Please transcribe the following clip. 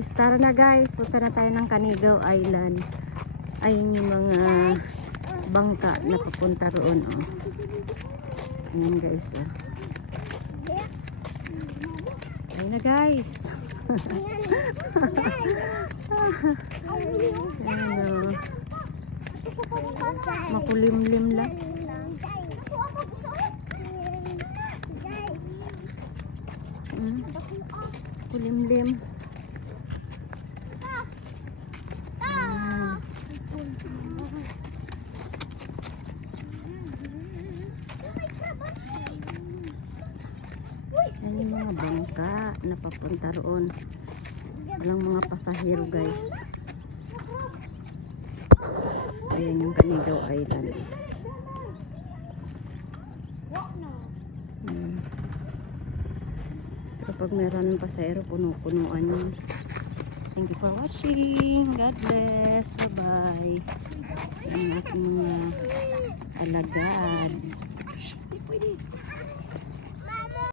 guys. Tara na guys. Punta na tayo ng Canigao Island. Ayun yung mga bangka na papunta roon. Oh. Ayan guys. Oh. Ayun na guys. Ayan, oh. Makulimlim lang. Kulimlim. Yan yung mga bangka na papunta roon. Walang mga pasahero guys. Ayan yung Canigao Island. Kapag meron ng pasahero, puno-punuan yun. Thank you for watching. God bless. Bye-bye. Ang aking mga alagad.